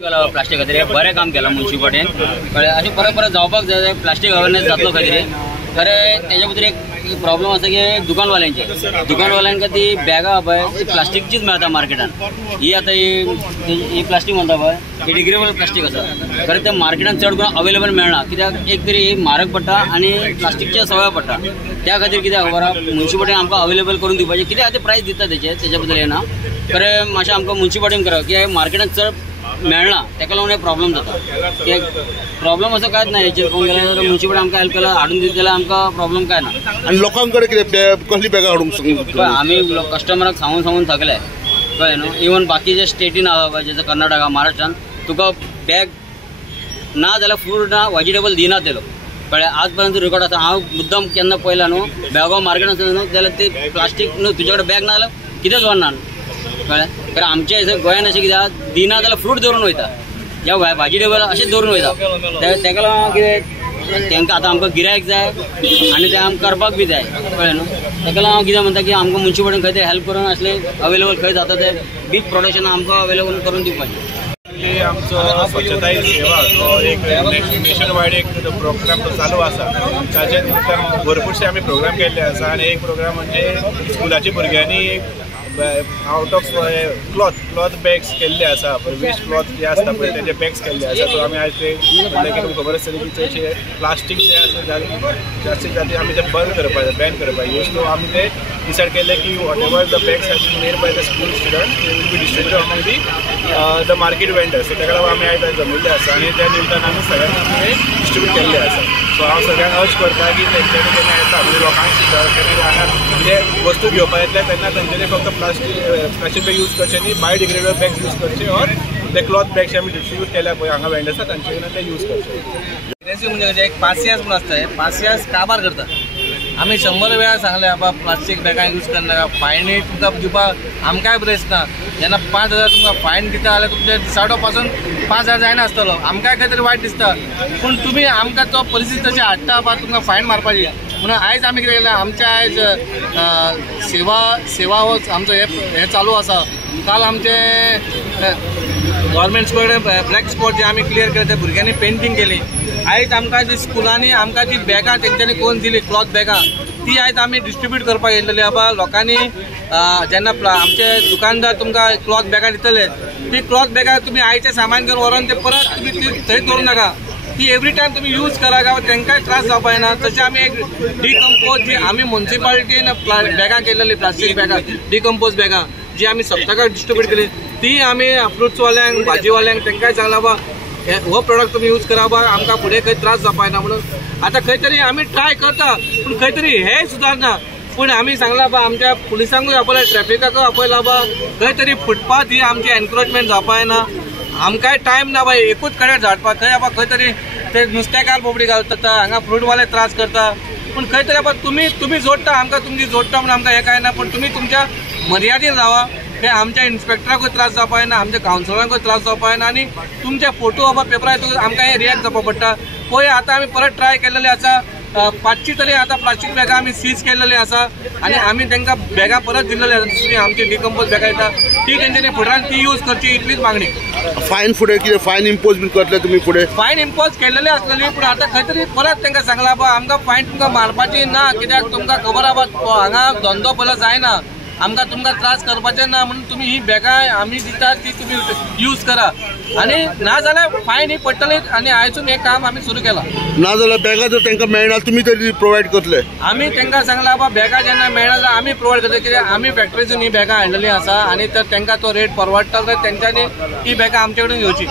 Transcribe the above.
plastic खातीर बरें काम केलां म्युनिसिपालिटीन कळ्ळें अशें परत परत जावपाक जाय प्लास्टिक अवेअरनेस जातलो खंय खरें तेच्या भितर एक प्रॉब्लेम आसा की दुकानवाल्यांक ती बॅगां पळय ती प्लास्टिकचीच मेळटा मार्केटान ही आतां ही प्लास्टिक म्हणटा पळय ही डिग्रेडेबल प्लास्टिक आसा खरें ते मार्केटान चड करून अवेलेबल मेळना कित्याक एक तरी म्हारग पडटा आनी प्लास्टिकच्या सवय पडटा त्या खातीर कित्याक खबर आहा म्युनिसिपालिटीन आमकां अवेलेबल करून दिवपाचें कित्याक आतां प्रायस दिता तेच्या बद्दल येना खरें मातशें आमकां म्युनिसिपालिटीन करप कित्याक मार्केटान चड मेळना तेका लागून एक प्रॉब्लेम जाता एक प्रॉब्लेम असो कांयच ना हेचेर पळोवंक गेल्यार जर म्युनिसिपालिटी आमकां हेल्प केला हाडून दित जाल्यार आमकां प्रॉब्लेम काय ना आनी लोकांक कडेन कितें कसली बॅगां हाडूंक आमी कस्टमराक सांगून थकले कळ्ळें न्हू इवन बाकीचे स्टेटीन आसा पळय जसं कर्नाटका महाराष्ट्रान तुका बॅग ना जाल्यार फूड ना व्हेजिटेबल दिना ते लोक कळ्ळें आज पर्यंत रेकॉर्ड आसा हांव मुद्दम केन्ना पळयला न्हू बेळगांव मार्केटान आसता न्हू जाल्यार ते प्लास्टीक न्हू तुजे कडेन बॅग ना जाल्यार कितेंच व्हरना कळ्ळें कारण आमच्या गोंयान अशें कित्याक दिना जाल्यार फ्रूट दवरून वयता या व्हेजिटेबल अशेंच दवरून वयता तेका लागून कितें तेंकां आतां आमकां गिरायक जाय आनी तें आमकां करपाक बी जाय कळ्ळें न्हू तेका लागून हांव कितें म्हणटा की आमकां म्युनिसिपालिटीन खंय ते हेल्प करून असले अवेलेबल खंय जाता ते बीग प्रोडक्शन आमकां अवेलेबल करून दिवपाचें आमचो स्वच्छता ही सेवा तो एक नेशन वायड एक प्रोग्राम तो चालू आसा ताचे निमित्तान भरपूरशे आमी प्रोग्राम केल्ले आसा आनी एक प्रोग्राम म्हणजे स्कुलाच्या भुरग्यांनी आउट ऑफ क्लॉथ बॅग्स केल्ले आसा वेस्ट क्लॉथ जे आसता पळय तेजे बॅग्स केल्ले आसा सो आमी आयज ते तुमकां खबर आसतली की चडशे प्लास्टीक जे आसा जास्तीत जास्त आमी ते बंद करपाक बॅन करपाक यूज सो आमी ते डिसायड केले की whatever the bags have been made by the school student they will be distributed among the market vendors so ताका लागून आमी आयज जमिल्ले आसा आनी त्या निमतान आमी सगळ्यांक ते डिस्ट्रिब्यूट केल्ले आसा सो हांव सगळ्यांक अर्ज करता की तेंच्यांनी केन्ना येता म्हणजे लोकांक सुद्दां केन्ना हांगा कितें वस्तू घेवपाक येतले तेन्ना तेंच्यांनी फक्त प्लास्टीक बॅग यूज करचे न्ही बायोडिग्रेडेबल बॅग्स यूज करचे और ते क्लॉथ बॅग्स आमी डिस्ट्रिब्यूट केल्या पळय हांगा वेंडर्स आसा तांचे कडल्यान ते यूज करचे म्हणजे एक 5 years म्हणून आसता 5 years काबार करता आमी 100 वेळा सांगले बाबा प्लास्टीक बॅगां यूज करनाका फायनी तुमकां दिवपाक आमकांय ब्रेस ना जेन्ना 5,000 तुमकां फायन दिता जाल्यार तुमचे दिसावडो पासून 5,000 जायना आसतलो आमकांय खंय तरी वायट दिसता पूण तुमी आमकां तो परिस्थिती तशी हाडटा बा तुमकां फायन मारपाची म्हणून आयज आमी कितें केलें आमच्या आयज सेवा हो आमचो हे चालू आसा काल आमचे गव्हर्मेंट स्कूल ब्लॅक स्पॉट जे आमी क्लियर केले ते भुरग्यांनी पेंटिंग केली आयज आमकां जी स्कुलांनी आमकां जी बॅगां तेंच्यांनी कोण दिली क्लॉथ बॅगां ती आयज आमी डिस्ट्रिब्यूट करपाक येयलेली बाबा लोकांनी जेन्ना आमचे दुकानदार तुमकां क्लॉथ बॅगां दितले ती क्लॉथ बॅगां तुमी आयचें सामान घेवन व्हरून ते परत तुमी थंय दवरूं नाका ती एवरी टायम तुम्ही यूज करा गांव तांकांय त्रास जावपाक ना तशें आमी एक डिकम्पोज जी आमी म्युनिसिपालिटीन बॅगां केलेली प्लास्टीक बॅगां डिकम्पोज बॅगां जी आमी सप्तकाक डिस्ट्रिब्यूट केली ती आमी फ्रुट्सवाल्यांक भाजीवाल्यांक तांकांय सांगला बा हो प्रोडक्ट तुम्ही यूज करा बा आमकां फुडें खंय त्रास जावपाक ना म्हणून आतां खंय तरी आमी ट्राय करता पूण खंय तरी हेय सुदारना पूण आमी सांगला बा आमच्या पुलिसांकूय आपयला ट्रॅफिकाकूय आपयला बा खंय तरी फुटपाथ ही आमची एनक्रोचमेंट जावपाक ना आमकांय टायम ना बाय एकूच कडेन झाडपाक खंय बाबा खंय तरी ते नुस्तेकार बोबडी घालता हांगा फ्रूटवाले त्रास करता पूण खंय तरी बाबा तुमी जोडटा आमकां तुमची जोडटा म्हणून आमकां हें काय ना पूण तुमी तुमच्या मर्यादेन रावा हे आमच्या इन्स्पेक्टराकूय त्रास जावपाक ना आमच्या कावन्सिलरांकूय त्रास जावपाक ना आनी तुमचे फोटो बाबा पेपरार येतकच आमकां हे रिएक्ट जावपाक पडटा पळय आतां आमी परत ट्राय केलेले आसा 500 तरी आतां प्लास्टीक बॅगां आमी सीज केलेली आसा आनी आमी तांकां बॅगां परत दिलेली आसा दुसरी आमची डिकम्पोज बॅगां येता ती तेंच्यांनी फुडारान ती यूज करची इतलीच मागणी फायन फुडें कितें फायन इम्पोज बीन करतले तुमी फुडें फायन इम्पोज केलेली आसलेली पूण आतां खंय तरी परत तांकां सांगला बा आमकां फायन तुमकां मारपाची ना कित्याक तुमकां खबर आहा बा हांगा धंदो पयलो जायना आमकां तुमकां त्रास करपाचें ना म्हणून तुमी ही बॅगां आमी दितात ती तुमी यूज करा आनी ना जाल्यार फायन ही पडटली आनी आयसून हें काम आमी सुरू केलां ना जाल्यार बॅगां जर तांकां मेळना तुमी तरी प्रोवायड करतले आमी तांकां सांगला बा बॅगां जेन्ना मेळना जाल्यार आमी प्रोवायड करतले कित्याक आमी फॅक्टरीसून ही बॅगां हाडलेली आसा आनी तर तांकां तो रेट परवडटा तर तेंच्यांनी ही बॅगां आमचे कडेन घेवची